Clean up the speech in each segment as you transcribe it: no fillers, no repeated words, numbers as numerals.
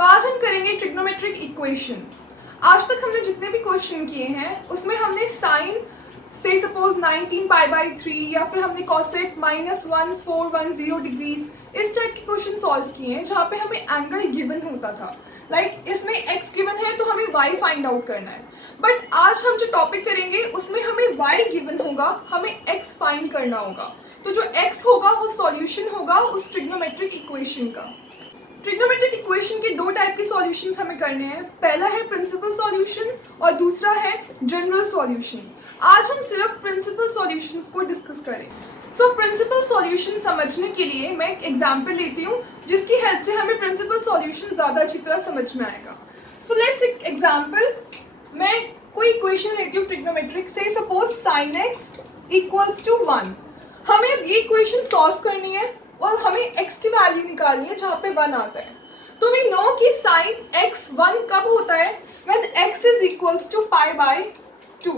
तो आज हम करेंगे ट्रिग्नोमेट्रिक इक्वेशंस। आज तक हमने जितने भी क्वेश्चन किए हैं उसमें हमने साइन से सपोज 19π/3 या फिर हमने कॉसेक -1410 डिग्रीज इस टाइप के क्वेश्चन सॉल्व किए हैं जहाँ पे हमें एंगल गिवन होता था। लाइक इसमें x गिवन है तो हमें y फाइंड आउट करना है। बट आज हम जो टॉपिक करेंगे उसमें हमें y गिवन होगा, हमें x फाइंड करना होगा। तो जो x होगा वो सॉल्यूशन होगा उस ट्रिग्नोमेट्रिक इक्वेशन का। ट्रिग्नोमेट्रिक इक्वेशन के दो टाइप के सॉल्यूशंस हमें करने हैं। पहला है प्रिंसिपल सॉल्यूशन और दूसरा है जनरल सॉल्यूशन। आज हम सिर्फ प्रिंसिपल सॉल्यूशंस को डिस्कस करें। सो प्रिंसिपल सॉल्यूशन समझने के लिए मैं एक एग्जांपल लेती हूँ जिसकी हेल्प से हमें प्रिंसिपल सॉल्यूशन ज़्यादा अच्छी तरह समझ में आएगा। सो लेट्स एक एग्जांपल, मैं कोई इक्वेशन लेती हूँ ट्रिग्नोमेट्रिक से, suppose sin x equals to 1। हमें अब ये इक्वेशन सॉल्व करनी है और हमें x की वैल्यू निकालनी है जहाँ पे 1 आता है। तो वी नो कि sin x 1 कब होता है, when x is equals to π/2।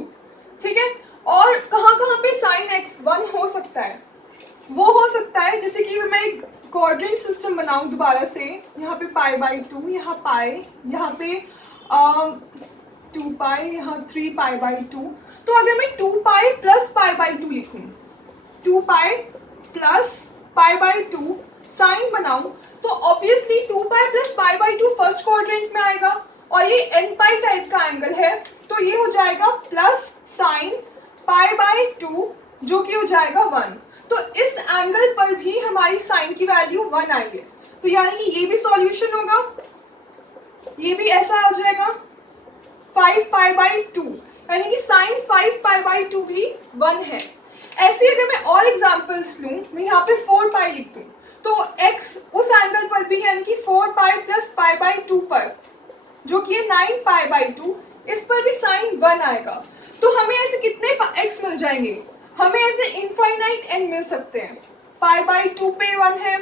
ठीक है, और कहाँ कहाँ पे sin x 1 हो सकता है, वो हो सकता है जैसे कि मैं एक कोऑर्डिनेट सिस्टम बनाऊं दोबारा से, यहाँ पे π/2, यहाँ पाई, यहाँ पे 2π, यहाँ 3π/2। तो अगर मैं 2π प्लस π/2 लिखूं, 2π प्लस π/2 साइन बनाऊं, तो ऑब्वियसली 2π प्लस π/2 फर्स्ट क्वाड्रेंट में आएगा और ये nπ टाइप का एंगल है, तो ये हो जाएगा प्लस साइन π/2 जो कि हो जाएगा 1। तो इस एंगल पर भी हमारी साइन की वैल्यू 1 आई है, तो यानी कि ये भी सॉल्यूशन होगा, ये भी ऐसा आ जाएगा 5π/2, यानी कि साइन 5π/2 भी 1 है। ऐसे अगर मैं और एग्जांपल्स लूं, मैं यहाँ पे 4π लिख दूं, तो x उस एंगल पर भी यानी कि 4π प्लस π/2 पर जो कि है 9π/2, इस पर भी साइन 1 आएगा। तो हमें ऐसे कितने x मिल जाएंगे, हमें ऐसे इनफाइनाइट n मिल सकते हैं। π/2 पे 1 है,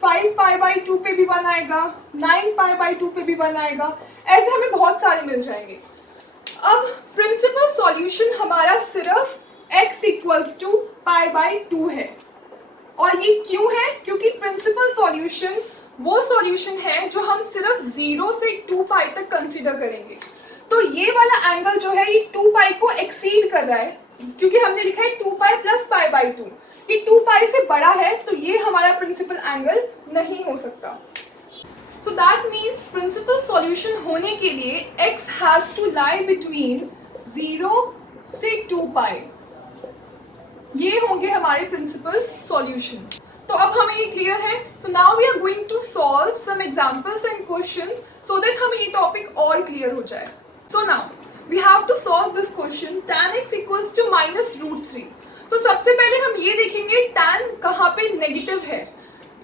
5π/2 पे भी 1 आएगा, 9π/2 पे भी 1 आएगा, ऐसे हमें बहुत सारे मिल जाएंगे। अब प्रिंसिपल सॉल्यूशन हमारा सिर्फ x इक्वल्स टू π/2 है, और ये क्यों है, क्योंकि प्रिंसिपल सॉल्यूशन वो सॉल्यूशन है जो हम सिर्फ 0 से 2π तक कंसीडर करेंगे। तो ये वाला एंगल जो है ये 2π को एक्सीड कर रहा है, क्योंकि हमने लिखा है 2π प्लस π/2, ये 2π से बड़ा है, तो ये हमारा प्रिंसिपल एंगल नहीं हो सकता। So that means principal solution होने के लिए x has to lie between 0 से 2π। ये होंगे हमारे प्रिंसिपल सॉल्यूशन। तो अब हमें ये क्लियर है। So now we are going to solve some examples and questions so that हमें ये टॉपिक और क्लियर हो जाए। So now we have to solve this question tan x equals to -√3। तो सबसे पहले हम ये देखेंगे tan कहाँ पे नेगेटिव है।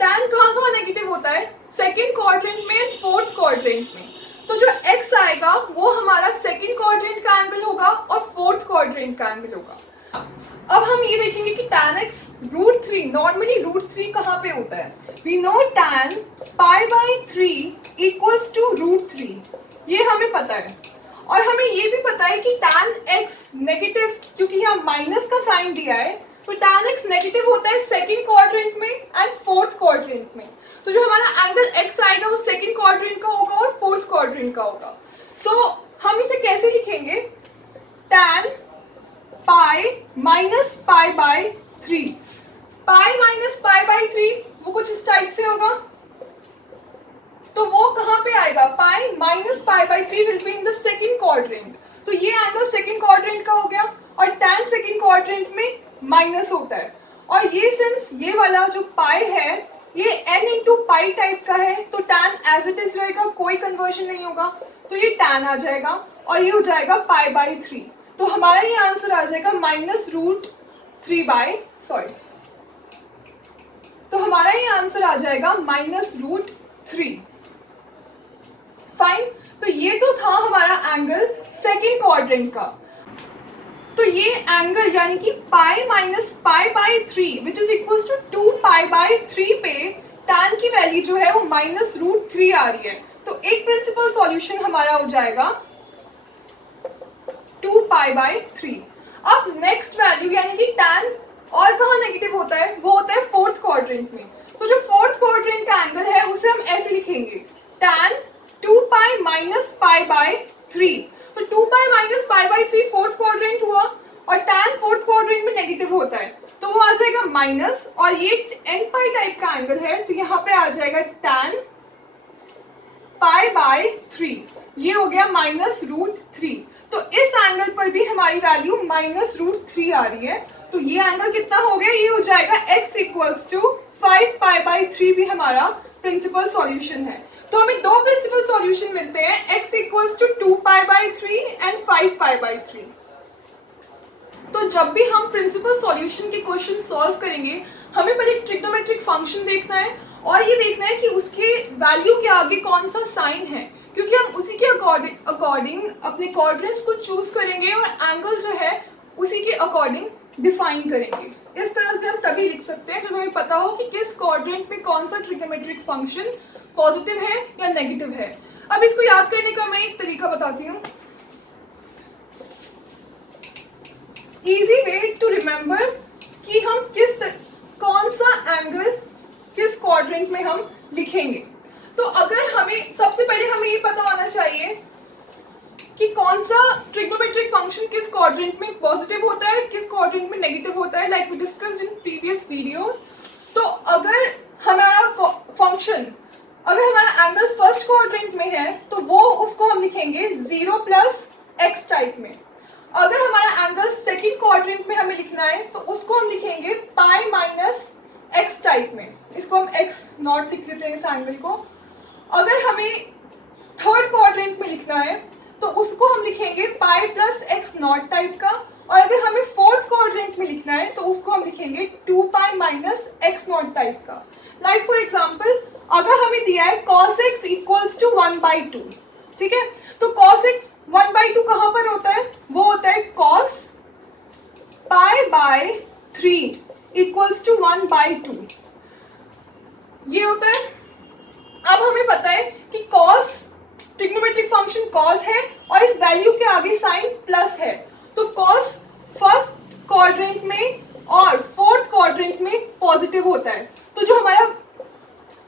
tan कहाँ नेगेटिव होता है, सेकेंड क्वाड्रेंट में एंड फोर्थ क्वाड्रेंट में। तो जो x आएगा वो हमारा सेकेंड क्वाड्रेंट का एंगल होगा और फोर्थ क्वाड्रेंट का एंगल होगा। अब हम ये देखेंगे कि tan x √3, नॉर्मली √3 कहाँ पे होता है, we know tan π/3 equals to √3, ये हमें पता है। और हमें ये भी पता है कि tan x नेगेटिव, क्योंकि यहाँ माइनस का साइन दिया है, तो tan x नेगेटिव होता है सेकेंड क्वाड्रेंट में एंड फोर्थ क्वाड्रेंट में। तो जो हमारा एंगल x आएगा वो सेकेंड क्वाड्रेंट का होगा और फोर्थ क्वाड्रेंट का होगा। सो हम इसे कैसे लिखेंगे, tan π माइनस π/3, पाई माइनस π/3 वो कुछ इस टाइप से होगा, तो वो कहाँ पे आएगा, pi minus π/3 will be in the second quadrant. तो ये एंगल सेकेंड क्वाड्रेंट का हो गया, और tan सेकेंड क्वाड्रेंट में माइनस होता है, और ये सिंस ये वाला जो पाई है ये n इंटू पाई टाइप का है, तो tan एज इट इज रहेगा, कोई कन्वर्जन नहीं होगा, तो ये tan आ जाएगा और ये हो जाएगा π/3। तो हमारा ये आंसर आ जाएगा -√3 तो हमारा ये आंसर आ जाएगा -√3। फाइन, तो ये तो था हमारा एंगल सेकेंड क्वाड्रेंट का। तो ये एंगल यानी कि pi minus π/3 which is equal to 2π/3 पे tan की वैल्यू जो है वो -√3 आ रही है, तो एक प्रिंसिपल सॉल्यूशन हमारा हो जाएगा 2π/3। अब नेक्स्ट वैल्यू यानी कि tan और कहाँ नेगेटिव होता है, वो होता है फोर्थ क्वाड्रेंट में। तो जो फोर्थ क्वाड्रेंट का एंगल है उसे हम ऐसे लिखेंगे, tan माइनस पाई बाय 3। तो 2 pi minus pi by 3 fourth quadrant हुआ, और tan फोर्थ क्वाड्रेंट में नेगेटिव होता है तो वो आ जाएगा माइनस, और ये n पाई टाइप का एंगल है तो यहाँ पे आ जाएगा tan पाई बाय 3, ये हो गया -√3। तो इस एंगल पर भी हमारी वैल्यू -√3 आ रही है, तो ये एंगल कितना हो गया, ये हो जाएगा x equals to 5 pi by 3 भी हमारा प्रिंसिपल सॉल्यूशन है। तो हमें दो प्रिंसिपल सॉल्यूशन मिलते हैं, x equals to 2 pi by 3 and 5 pi by 3। तो जब भी हम प्रिंसिपल सॉल्यूशन के क्वेश्चन सॉल्व करेंगे, हमें पहले ट्रिग्नोमेट्रिक फंक्शन देखना है और ये देखना है कि उसके वैल्यू के आगे कौन सा साइन है, क्योंकि हम उसी के अकॉर्डिंग अपने क्वाड्रेंट्स को चूज करेंगे और एंगल जो है उसी के अकॉर्डिंग डिफाइन करेंगे। इस तरह से हम तभी लिख सकते हैं जब हमें पता हो कि किस क्वाड्रेंट में कौन सा ट्रिग्नोमेट्रिक फंक्शन पॉजिटिव है या नेगेटिव है। अब इसको याद करने का मैं एक तरीका बताती हूँ। इजी वे टू रिमेम्बर कि हम कौन सा एंगल किस क्वाड्रेंट में हम लिखेंगे। तो अगर हमें सबसे पहले हमें ये पता होना चाहिए कि कौन सा ट्रिग्नोमेट्रिक फंक्शन किस क्वाड्रेंट में पॉजिटिव होता है, किस क्वाड्रेंट में नेगेटिव होता है, like we discussed in previous videos. तो अगर हमारा फंक्शन, अगर हमारा एंगल फर्स्ट क्वाड्रेंट में है तो वो उसको हम लिखेंगे 0+x टाइप में। अगर हमारा एंगल सेकंड क्वाड्रेंट में हमें लिखना है तो उसको हम लिखेंगे पाई माइनस x टाइप में। इसको हम x नॉट लिख देते हैं इस एंगल को। अगर हमें थर्ड क्वाड्रेंट में लिखना है तो उसको हम लिखेंगे pi plus x not type का, और अगर हमें फोर्थ क्वाड्रेंट में लिखना है तो उसको हम लिखेंगे 2 pi minus x not type का। लाइक फॉर एग्जाम्पल, अगर हमें दिया है cos x इक्वल्स टू 1/2, ठीक है, तो cos x 1/2 कहाँ पर होता है, वो होता है cos pi by 3 equals to 1/2, ये होता है। अब हमें पता है कि cos ट्रिग्नोमेट्रिक फंक्शन cos है और इस वैल्यू के आगे साइन प्लस है, तो cos फर्स्ट क्वाड्रेंट में और फोर्थ क्वाड्रेंट में पॉजिटिव होता है। तो जो हमारा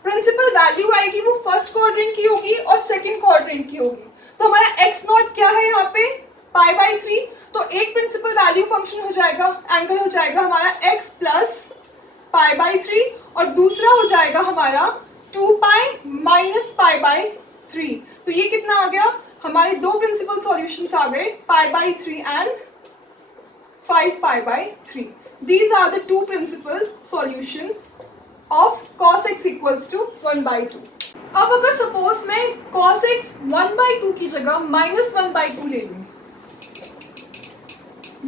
प्रिंसिपल वैल्यू आएगी वो फर्स्ट क्वाड्रेंट की होगी और सेकंड क्वाड्रेंट की होगी। तो हमारा x नॉट क्या है यहाँ पे, पाई बाय 3। तो एक प्रिंसिपल वैल्यू फंक्शन हो जाएगा, एंगल हो जाएगा हमारा x प्लस पाई बाय 3, और दूसरा हो जाएगा हमारा 2 पाई माइनस पाई बाय 3। तो ये कितना आ गया, हमारे दो प्रिंसिपल सॉल्यूशंस आ गए, pi by 3 and 5 pi by 3। These are the two principal solutions of cos x equals to 1/2। अब अगर सपोज मैं cos x 1/2 की जगह -1/2 ले लूं,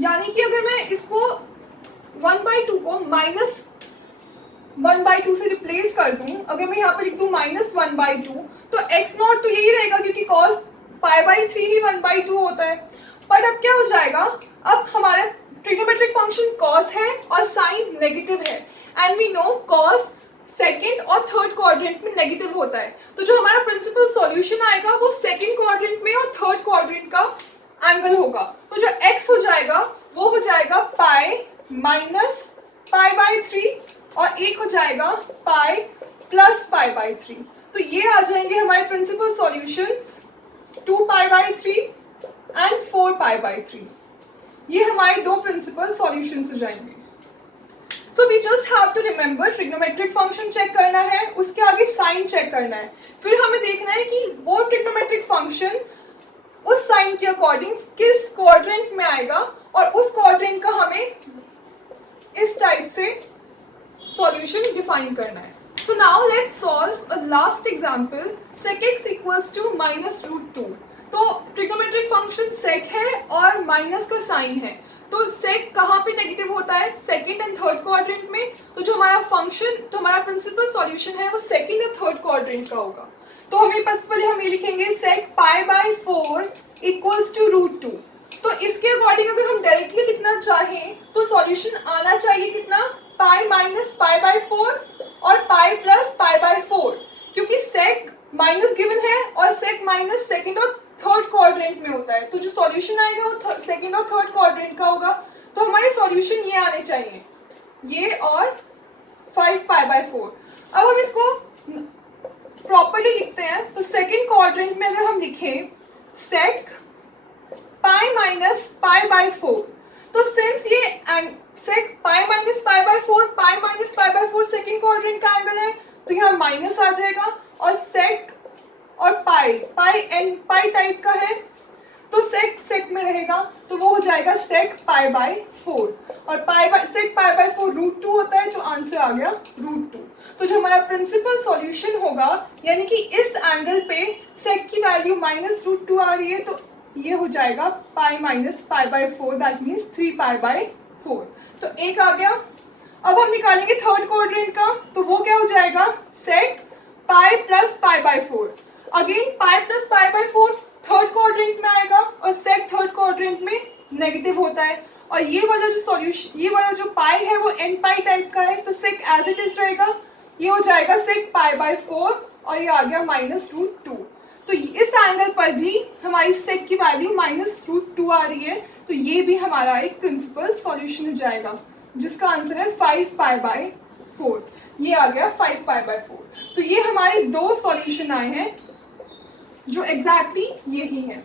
यानी कि अगर मैं इसको 1/2 को -1/2 से रिप्लेस कर दूं, अगर मैं यहाँ पर लिख दूं -1/2, तो x नॉट तो यही रहेगा क्योंकि cos पाई बाय 3 ही 1/2 होता है। बट अब क्या हो जाएगा, अब हमारा ट्रिग्नोमेट्रिक फंक्शन cos है और साइन नेगेटिव है, and we know cos second और थर्ड क्वाड्रेंट में नेगेटिव होता है। तो जो हमारा प्रिंसिपल सॉल्यूशन आएगा वो सेकेंड क्वाड्रेंट में और थर्ड क्वाड्रेंट का एंगल होगा। तो जो x हो जाएगा वो हो जाएगा पाई माइनस पाई बाय 3 और एक हो जाएगा पाई प्लस पाई बाय 3। तो ये आ जाएंगे हमारे principal solutions 2 pi by 3 and 4 pi by 3। ये हमारे दो प्रिंसिपल सॉल्यूशंस हो जाएंगे। So we just have to remember trigonometric function check करना है, उसके आगे साइन चेक करना है, फिर हमें देखना है कि वो ट्रिग्नोमेट्रिक फंक्शन उस साइन के अकॉर्डिंग किस क्वाड्रेंट में आएगा, और उस क्वाड्रेंट का हमें इस टाइप से सॉल्यूशन डिफाइन करना है। So now let's solve a last example, sec x equals to -√2। तो ट्रिग्नोमेट्रिक फंक्शन सेक है और माइनस का साइन है, तो सेक कहाँ पे नेगेटिव होता है, सेकंड एंड थर्ड क्वाड्रेंट में। तो जो हमारा फंक्शन, जो हमारा प्रिंसिपल सॉल्यूशन है वो सेकंड और थर्ड क्वाड्रेंट का होगा। तो हमें पहले हम ये लिखेंगे सेक पाई बाय 4 इक्वल्स टू √2। तो इसके अकॉर्डिंग अगर हम डायरेक्टली लिखना चाहें तो सॉल्यूशन आना चाहिए कितना, पाई माइनस पाई बाय 4 और पाई प्लस पाई बाय 4, क्योंकि सेक माइनस गिवन है और सेक माइनस सेकंड और थर्ड क्वाड्रेंट में होता है। तो जो सॉल्यूशन आएगा वो सेकंड और थर्ड क्वाड्रेंट का होगा। तो हमारे सॉल्यूशन ये आने चाहिए, ये और 5 पाई बाय 4। अब हम इसको प्रॉपर्ली लिखते हैं तो सेकंड क्वाड्रेंट में अगर हम लिखें sec pi minus pi by 4, तो सिंस ये sec pi minus pi by 4, pi minus pi by 4 second quadrant का एंगल है, तो यहाँ माइनस आ जाएगा, और sec और पाई एन पाई टाइप का है, तो sec में रहेगा, तो वो हो जाएगा sec पाई बाय 4, और sec पाई बाय 4 √2 होता है, तो आंसर आ गया √2। तो जो हमारा प्रिंसिपल सॉल्यूशन होगा, यानी कि इस एंगल पे sec की वैल्यू -√2 आ रही है, तो ये हो जाएगा pi minus pi by 4, that means 3 pi by 4। तो एक आ गया। अब हम निकालेंगे थर्ड क्वाड्रेंट का, तो वो क्या हो जाएगा sec pi plus pi by 4। Again pi plus pi by 4 third quadrant में आएगा, और sec थर्ड क्वाड्रेंट में नेगेटिव होता है, और ये वाला जो सॉल्यूशन, ये वाला जो पाई है वो n पाई टाइप का है, तो sec एज इट इज रहेगा, ये हो जाएगा sec पाई बाय 4, और ये आ गया -√2। तो इस एंगल पर भी हमारी sec की वैल्यू -√2 आ रही है, तो ये भी हमारा एक प्रिंसिपल सॉल्यूशन हो जाएगा, जिसका आंसर है 5 पाई बाय 4। ये आ गया 5 पाई बाय 4। तो ये हमारे दो सॉल्यूशन आए हैं जो एग्जैक्टली यही हैं।